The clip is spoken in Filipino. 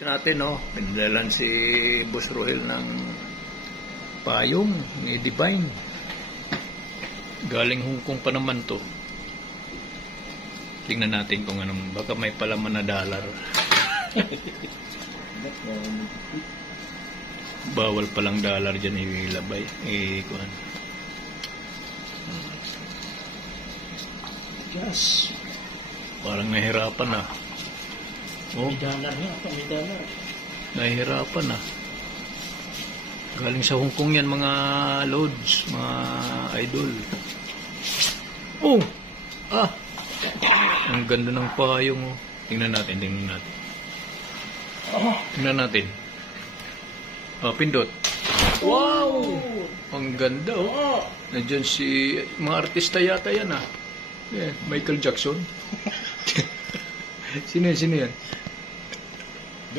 Sa natin, no, pinadalan si Boss Rohel ng payong ni Divine. Galing Hong Kong pa naman to. Tingnan natin kung anong, baka may palaman na dollar. Bawal palang dollar dyan ilabay. Kuhan. Yes. Parang nahirapan na. Oh, May dollar nga, may dollar. nahihirapan na. Galing sa Hong Kong yan mga loads, mga idol. Oh! Ah! Ang ganda ng payong. Oh. Tingnan natin. Tingnan natin. Oh, pindot. Wow! Ang ganda oh. Nandiyan si mga artista yata yan ah. Yeah, Michael Jackson. Sino yan?